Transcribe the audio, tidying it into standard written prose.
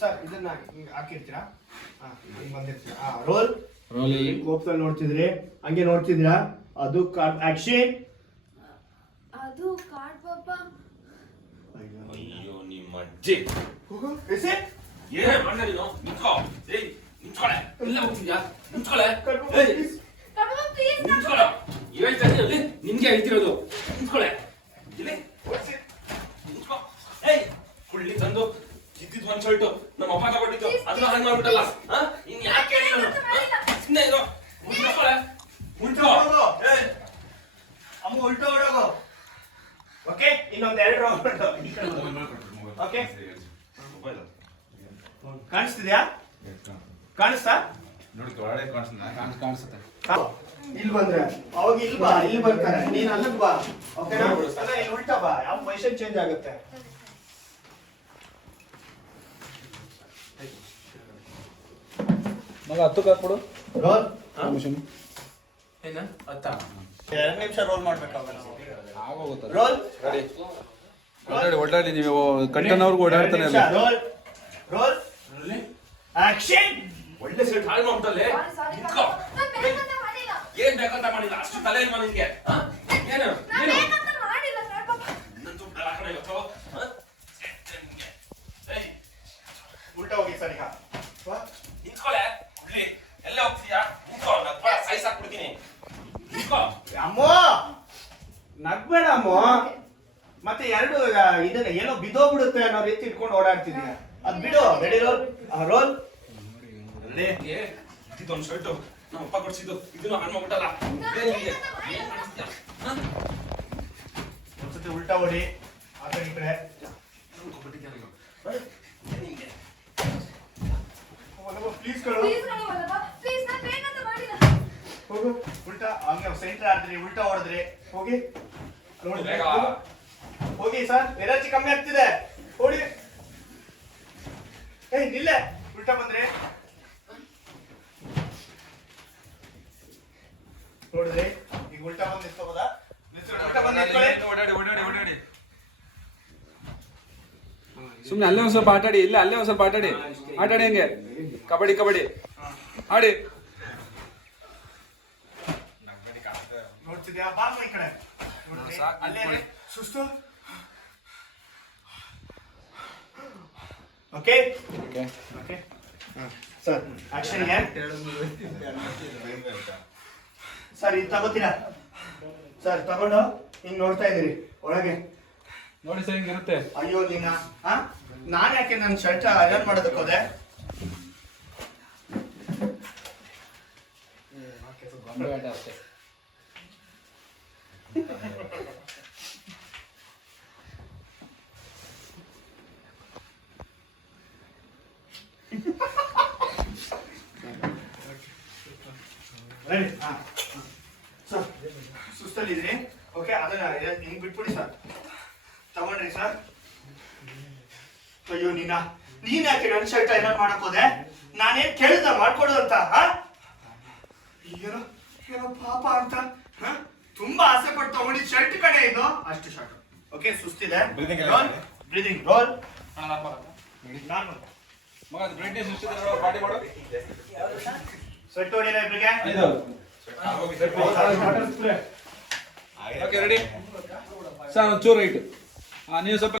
sir ಇದನ್ನ ಹಾಕಿರ್ತೀರಾ ಬಂದಿರ್ತೀರಾ roll ಕೋಪದಲ್ಲಿ ನೋಡ್ತಿದ್ರಿ ಹಂಗೆ ನೋಡ್ತಿದ್ದೀರಾ ಅದು ಆಕ್ಷನ್ ಅದು ಕಾರ್ಡ್ ಪಾಪ ಅಯ್ಯೋ ನಿಮ್ಮ ಅಜ್ಜಿ ಏನ್ ಮಾಡ್ದೆ ನೀನು ನಿಂತ್ಕೋ ಏಯ್ ನಿಂತ್ಕೊಳೆ ಎಲ್ಲ ಹೋಗ್ತಿದ್ಯಾ ನಿಂತ್ಕೊಳೆ ನಿಂತ್ಕೊಳ ಹೇಳ್ತಾ ಇದ್ದೀನಿ ನಿನ್ಗೆ ಹೇಳ್ತಿರೋದು ನಿಂತ್ಕೊಳೆ ಇಲ್ಲಿ ನಿಂತ್ಕೋ ಏಯ್ ಹುಳ್ಳಿ ತಂದು ಇದ್ದಿದ್ ಒಂದ್ ಶರ್ಟು ನಮ್ಮ ಅಪ್ಪ ತಗೊಂಡಿದ್ದು ಅದನ್ನ ಹಂಗ್ ಮಾಡ್ಬಿಟ್ಟಲ್ಲ ಇನ್ ಯಾಕೆ ಹೇಳಿ ನಾನು ಸುಮ್ಮನೆ ಇರೋ ನಿಂತ್ಕೊಳೆ ಉಲ್ಟಾ ಅಮ್ಮ ಉಲ್ಟಾ ಹೊಡೋಗು ಓಕೆ ಇನ್ನೊಂದ್ 2 ರೌಂಡ್ ಓಕೆ ಕಾಣಿಸ್ತಿದ್ಯಾ ಕಾಣಿಸ್ತಾ ನೋಡಿ ಒಳಗಡೆ ಕಾಣಿಸುತ್ತೆ ಇಲ್ಲಿ ಬಂದ್ರೆ ಅವಾಗ ಇಲ್ಲಿ ಬಾ ಇಲ್ಲಿ ಬರ್ತಾರೆ ನೀನ್ ಅಲ್ಲಿಗೆ ಬಾ ಓಕೆನಾ ಅಲ್ಲ ಇಲ್ಲಿ ಉಲ್ಟಾ ಬಾ ಯಾವ ಪೊಸಿಷನ್ ಚೇಂಜ್ ಆಗುತ್ತೆ ಮಗ 10 ಹಾಕ್ಬಿಡು ರೋಲ್ ಏನ ಅತ್ತ 2 ನಿಮಿಷ ರೋಲ್ ಮಾಡ್ಬೇಕಾಗಲ್ಲ ಆಗೋಗುತ್ತೆ ರೋಲ್ ಓಡಾಡಿ ನೀವು ಕಂಟನವರ್ಗೂ ಓಡಾಡ್ತಾನೆ ಅಲ್ಲ ರೋಲ್ ರೋಲ್ ಆಕ್ಷನ್ ಒಳ್ಳೆ ಸೆಟ್ ಹಾಳು ಮಾಡ್ಬಿಟ್ಟಲ್ಲೇ ನಿಂತ್ಕೋ ಏನ್ ಬೇಕಂತ ಮಾಡಿಲ್ಲ ಅಷ್ಟು ತಲೆ ಇಲ್ವಾ ನಿನ್ಗೆ ಏನು ಏನು ನನ್ನಂತೂ ಡಾಕಣ ಇವತ್ತು ಉಲ್ಟಾ ಹೋಗಿ ಸರ್ ಈಗ ನಿಂತ್ಕೊಳೆ ಹುಡ್ಲಿ ಎಲ್ಲ ಹೋಗ್ತೀಯಾ ನಿಂತ್ಕೋ ನಗ್ಬೇಡ ಸಾಯಿಸಾಕ್ಬಿಡ್ತೀನಿ ನಿಂತ್ಕೋ ಅಮ್ಮೋ ನಗ್ಬೇಡ ಅಮ್ಮೋ ಮತ್ತೆ 2 ಇದನ್ನ ಏನೋ ಬಿದ್ದೋಗ್ಬಿಡುತ್ತೆ ಅನ್ನೋ ರೀತಿ ಇಟ್ಕೊಂಡು ಓಡಾಡ್ತಿದ್ಯಾ ಅದ್ ಬಿಡು ರೆಡಿ ರೋಲ್ ರೋಲ್ ಇದೊಂದು ಶರ್ಟು ನಮ್ಮ ಅಪ್ಪ ಕೊಡ್ಸಿದ್ದು ಇದನ್ನು ಹಾಳು ಮಾಡ್ಬಿಟ್ಟಲ್ಲ ಏನ್ ಮಾಡ್ತಿದ್ಯಾ ಒಂದ್ಸತಿ ಉಲ್ಟಾ ಹೊಡಿ ಆ ಕಡೆ ಈ ಕಡೆ ಪ್ಲೀಸ್ ಕಳು ಹೋಗು ಉಲ್ಟಾ ಹಂಗೆ ಸೆಂಟರ್ ಆಡಿದ್ರಿ ಉಲ್ಟಾ ಹೊಡೆದ್ರಿ ಹೋಗಿ ನೋಡಿ ಹೋಗಿ ಸರ್ ಎನರ್ಜಿ ಕಮ್ಮಿ ಆಗ್ತಿದೆ ಹೋಗಿ ಏಯ್ ನಿಲ್ಲೆ ಉಲ್ಟಾ ಬಂದ್ರೆ ನೋಡಿದ್ರಿ ಈಗ ಉಲ್ಟಾ ಬಂದು ನಿಂತ್ಕೋಬೋದಾ ಉಲ್ಟಾ ಬಂದು ನಿಂತ್ಕೊಳ್ಳಿ ಓಡಾಡಿ ಸುಮ್ಮನೆ ಅಲ್ಲೇ ಒಂದ್ ಸ್ವಲ್ಪ ಆಟಾಡಿ ಇಲ್ಲ ಅಲ್ಲೇ ಒಂದ್ ಸ್ವಲ್ಪ ಆಟಾಡಿ ಹಂಗೆ ಕಬಡ್ಡಿ ಆಡಿ ನೋಡ್ತಿದ್ಯಾ ಬಾಲ್ ಈ ಕಡೆ ಅಲ್ಲೇ ಸುಸ್ತು ಓಕೆ ಓಕೆ ಓಕೆ ಸರ್ ಆಕ್ಷನ್ಗೆ ಸರ್ ಇದು ತಗೋತೀರಾ ಸರ್ ತಗೊಂಡು ಹಿಂಗ್ ನೋಡ್ತಾ ಇದೀರಿ ಒಳಗೆ ನೋಡಿ ಸರ್ ಹಿಂಗಿರುತ್ತೆ ಅಯ್ಯೋ ನಿನ್ನ ನಾನ್ ಯಾಕೆ ನನ್ನ ಶರ್ಟ್ ಐರನ್ ಮಾಡೋದಕ್ಕೆ ಹೋದೆ ಅಷ್ಟೇ ರೆಡಿ ಸರ್ ಸುಸ್ತಲ್ಲಿದ್ರಿ ಓಕೆ ಅದನ್ನ ಹಿಂಗ್ ಬಿಟ್ಬಿಡಿ ಸರ್ ತಗೊಂಡ್ರಿ ಸರ್ ಅಯ್ಯೋ ನೀನ್ ಯಾಕೆ ನನ್ನ ಶರ್ಟ್ ಐರನ್ ಮಾಡಕ್ ಹೋದೆ ನಾನೇನ್ ಕೇಳಿದ ಮಾಡ್ಕೊಡು ಅಂತ ಏನೋ ಏನೋ ಪಾಪ ಅಂತ ತುಂಬಾ ಆಸೆ ಪಟ್ಟು ತಗೊಂಡಿದ್ ಶರ್ಟ್ ಕಡೆ ಇದು ಅಷ್ಟು ಶರ್ಟ್ ಓಕೆ ಸುಸ್ತಿದೆ ಬ್ರೀದಿಂಗ್ ರೋಲ್ ಮಗ ಅದು ಬ್ರೈಟ್ನೆಸ್ ಎಷ್ಟು ಪಾರ್ಟಿ ಮಾಡು ಸೆಟ್ ಹೊಡಿಲ್ಲ ಇಬ್ರಿಗೆ ಓಕೆ ರೆಡಿ ಸರ್ ಒಂಚೂರು ರೈಟ್ ನೀವು ಸ್ವಲ್ಪ